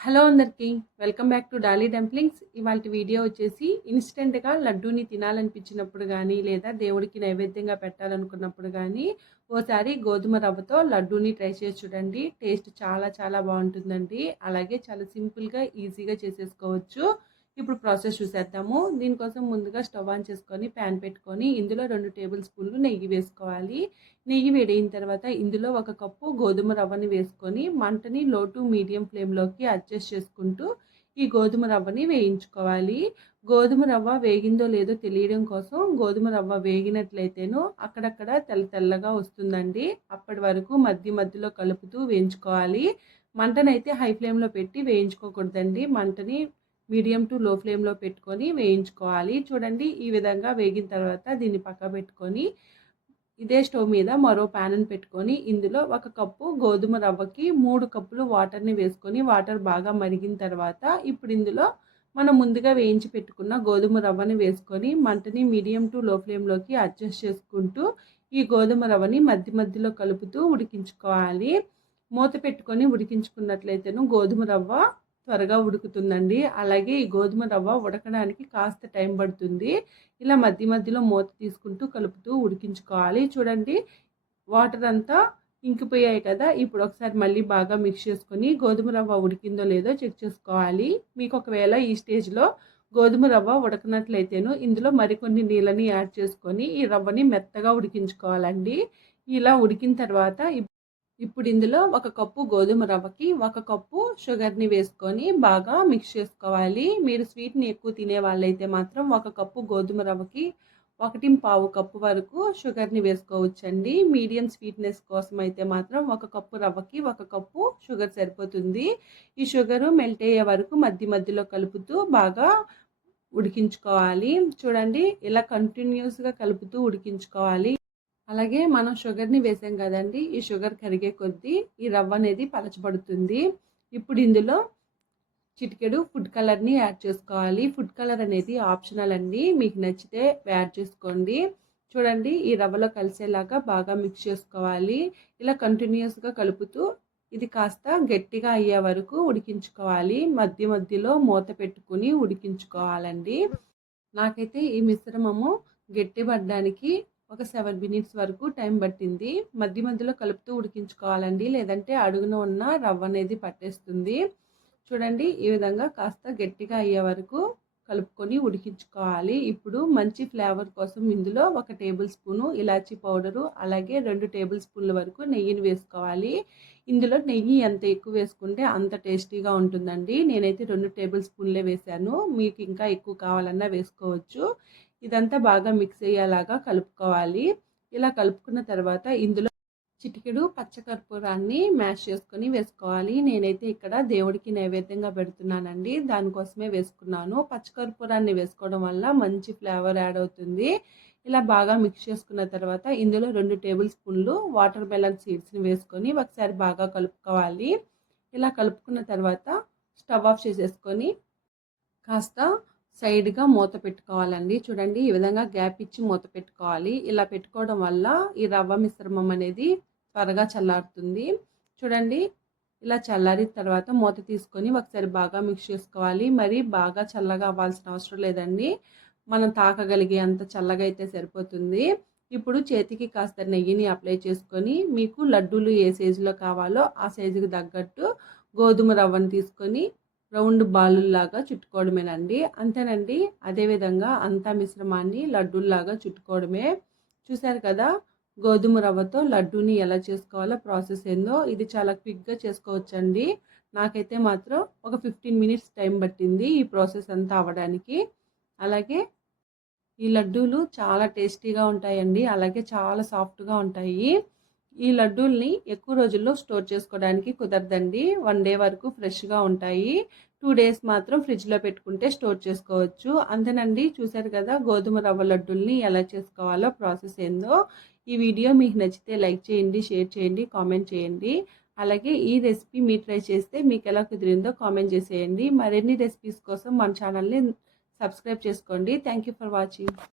Hello అందరికీ welcome back to Dolly dumplings. ఇవాళ video వచ్చేసి ఇన్స్టెంట్గా లడ్డూని తినాలనిపించినప్పుడు కానీ లేదా దేవుడికి నైవేద్యంగా పెట్టాలనుకున్నప్పుడు కానీ ఓసారి గోధుమ రవ్వతో లడ్డూని ట్రై చేసి చూడండి. టేస్ట్ చాలా చాలా బాగుంటుందండి. అలాగే చాలా సింపుల్గా ఈజీగా చేసేసుకోవచ్చు. ఇప్పుడు ప్రాసెస్ చూసేద్దాము. దీనికోసం ముందుగా స్టవ్ ఆన్ చేసుకొని ప్యాన్ పెట్టుకొని ఇందులో 2 టేబుల్ స్పూన్లు నెయ్యి వేసుకోవాలి. నెయ్యి వేడైన తర్వాత ఇందులో 1 కప్పు గోధుమ రవ్వని వేసుకొని మంటని లో టు మీడియం ఫ్లేమ్లోకి అడ్జస్ట్ చేసుకుంటూ ఈ గోధుమ రవ్వని వేయించుకోవాలి. గోధుమ రవ్వ వేగిందో లేదో తెలియడం కోసం గోధుమ రవ్వ వేగినట్లయితేనో అక్కడక్కడ తెల్ల తెల్లగా వస్తుందండి. అప్పటి వరకు మధ్యలో కలుపుతూ వేయించుకోవాలి. మంటనైతే హై ఫ్లేమ్లో పెట్టి వేయించుకోకూడదండి. మంటని మీడియం టు లో ఫ్లేమ్లో పెట్టుకొని వేయించుకోవాలి. చూడండి, ఈ విధంగా వేగిన తర్వాత దీన్ని పక్క పెట్టుకొని ఇదే స్టవ్ మీద మరో ప్యాన్ పెట్టుకొని ఇందులో 1 కప్పు గోధుమ రవ్వకి 3 కప్పులు వాటర్ని వేసుకొని వాటర్ బాగా మరిగిన తర్వాత ఇప్పుడు ఇందులో మనం ముందుగా వేయించి పెట్టుకున్న గోధుమ రవ్వని వేసుకొని మంటని మీడియం టు లో ఫ్లేమ్లోకి అడ్జస్ట్ చేసుకుంటూ ఈ గోధుమ రవ్వని మధ్యలో కలుపుతూ ఉడికించుకోవాలి. మూత పెట్టుకొని ఉడికించుకున్నట్లయితేను గోధుమ రవ్వ త్వరగా ఉడుకుతుందండి. అలాగే ఈ గోధుమ రవ్వ ఉడకడానికి కాస్త టైం పడుతుంది. ఇలా మధ్యలో మూత తీసుకుంటూ కలుపుతూ ఉడికించుకోవాలి. చూడండి, వాటర్ అంతా ఇంకిపోయాయి కదా. ఇప్పుడు ఒకసారి మళ్ళీ బాగా మిక్స్ చేసుకొని గోధుమ రవ్వ ఉడికిందో లేదో చెక్ చేసుకోవాలి. మీకు ఒకవేళ ఈ స్టేజ్లో గోధుమ రవ్వ ఉడకనట్లయితేను ఇందులో మరికొన్ని నీళ్ళని యాడ్ చేసుకొని ఈ రవ్వని మెత్తగా ఉడికించుకోవాలండి. ఇలా ఉడికిన తర్వాత ఇప్పుడు ఇందులో 1 కప్పు గోధుమ రవ్వకి 1 కప్పు షుగర్ని వేసుకొని బాగా మిక్స్ చేసుకోవాలి. మీరు స్వీట్ని ఎక్కువ తినే వాళ్ళైతే మాత్రం 1 కప్పు గోధుమ రవ్వకి 1.5 కప్పు వరకు షుగర్ని వేసుకోవచ్చండి. మీడియం స్వీట్నెస్ కోసం అయితే మాత్రం 1 కప్పు రవ్వకి 1 కప్పు షుగర్ సరిపోతుంది. ఈ షుగరు మెల్ట్ అయ్యే వరకు మధ్యలో కలుపుతూ బాగా ఉడికించుకోవాలి. చూడండి, ఇలా కంటిన్యూస్గా కలుపుతూ ఉడికించుకోవాలి. అలాగే మనం షుగర్ని వేసాం కదండి, ఈ షుగర్ కరిగే కొద్దీ ఈ రవ్వ అనేది పలచబడుతుంది. ఇప్పుడు ఇందులో చిటికెడు ఫుడ్ కలర్ని యాడ్ చేసుకోవాలి. ఫుడ్ కలర్ అనేది ఆప్షనల్ అండి, మీకు నచ్చితే యాడ్ చేసుకోండి. చూడండి, ఈ రవ్వలో కలిసేలాగా బాగా మిక్స్ చేసుకోవాలి. ఇలా కంటిన్యూస్గా కలుపుతూ ఇది కాస్త గట్టిగా అయ్యే వరకు ఉడికించుకోవాలి. మధ్యలో మూత పెట్టుకుని ఉడికించుకోవాలండి. నాకైతే ఈ మిశ్రమము గట్టిపడడానికి ఒక 7 మినిట్స్ వరకు టైం పట్టింది. మధ్యలో కలుపుతూ ఉడికించుకోవాలండి, లేదంటే అడుగున ఉన్న రవ్వ అనేది పట్టేస్తుంది. చూడండి, ఈ విధంగా కాస్త గట్టిగా అయ్యే వరకు కలుపుకొని ఉడికించుకోవాలి. ఇప్పుడు మంచి ఫ్లేవర్ కోసం ఇందులో 1 టేబుల్ స్పూను ఇలాచీ పౌడరు అలాగే 2 టేబుల్ స్పూన్ల వరకు నెయ్యిని వేసుకోవాలి. ఇందులో నెయ్యి ఎంత ఎక్కువ వేసుకుంటే అంత టేస్టీగా ఉంటుందండి. నేనైతే 2 టేబుల్ స్పూన్లే వేశాను, మీకు ఇంకా ఎక్కువ కావాలన్నా వేసుకోవచ్చు. ఇదంతా బాగా మిక్స్ అయ్యేలాగా కలుపుకోవాలి. ఇలా కలుపుకున్న తర్వాత ఇందులో చిటికెడు పచ్చకర్పూరాన్ని మ్యాష్ చేసుకొని వేసుకోవాలి. నేనైతే ఇక్కడ దేవుడికి నైవేద్యంగా పెడుతున్నానండి, దానికోసమే వేసుకున్నాను. పచ్చకర్పూరాన్ని వేసుకోవడం వల్ల మంచి ఫ్లేవర్ యాడ్ అవుతుంది. ఇలా బాగా మిక్స్ చేసుకున్న తర్వాత ఇందులో 2 టేబుల్ స్పూన్లు వాటర్ మెలన్ సీడ్స్ని వేసుకొని ఒకసారి బాగా కలుపుకోవాలి. ఇలా కలుపుకున్న తర్వాత స్టవ్ ఆఫ్ చేసేసుకొని కాస్త సైడ్గా మూత పెట్టుకోవాలండి. చూడండి, ఈ విధంగా గ్యాప్ ఇచ్చి మూత పెట్టుకోవాలి. ఇలా పెట్టుకోవడం వల్ల ఈ రవ్వ మిశ్రమం అనేది త్వరగా చల్లారుతుంది. చూడండి, ఇలా చల్లారిన తర్వాత మూత తీసుకొని ఒకసారి బాగా మిక్స్ చేసుకోవాలి. మరి బాగా చల్లగా అవ్వాల్సిన అవసరం లేదండి, మనం తాకగలిగే అంత చల్లగా అయితే సరిపోతుంది. ఇప్పుడు చేతికి కాస్త నెయ్యిని అప్లై చేసుకొని మీకు లడ్డూలు ఏ సైజులో కావాలో ఆ సైజుకి తగ్గట్టు గోధుమ రవ్వను తీసుకొని రౌండ్ బాలుల్లాగా చుట్టుకోవడమేనండి. అంతేనండి. అదేవిధంగా అంతా మిశ్రమాన్ని లడ్డూల్లాగా చుట్టుకోవడమే. చూశారు కదా, గోధుమ రవ్వతో లడ్డూని ఎలా చేసుకోవాలో ప్రాసెస్ ఏందో. ఇది చాలా క్విక్గా చేసుకోవచ్చండి. నాకైతే మాత్రం ఒక 15 మినిట్స్ టైం పట్టింది ఈ ప్రాసెస్ అంతా అవ్వడానికి. అలాగే ఈ లడ్డూలు చాలా టేస్టీగా ఉంటాయండి, అలాగే చాలా సాఫ్ట్గా ఉంటాయి. ఈ లడ్డూల్ని ఎక్కువ రోజుల్లో స్టోర్ చేసుకోవడానికి కుదరదండి. 1 డే వరకు ఫ్రెష్గా ఉంటాయి. 2 డేస్ మాత్రం ఫ్రిడ్జ్లో పెట్టుకుంటే స్టోర్ చేసుకోవచ్చు. అంతేనండి. చూశారు కదా, గోధుమ రవ్వ లడ్డూల్ని ఎలా చేసుకోవాలో ప్రాసెస్ ఏందో. ఈ వీడియో మీకు నచ్చితే లైక్ చేయండి, షేర్ చేయండి, కామెంట్ చేయండి. అలాగే ఈ రెసిపీ మీరు ట్రై చేస్తే మీకు ఎలా కుదిరిందో కామెంట్ చేసేయండి. మరిన్ని రెసిపీస్ కోసం మన ఛానల్ని సబ్స్క్రైబ్ చేసుకోండి. Thank you for watching.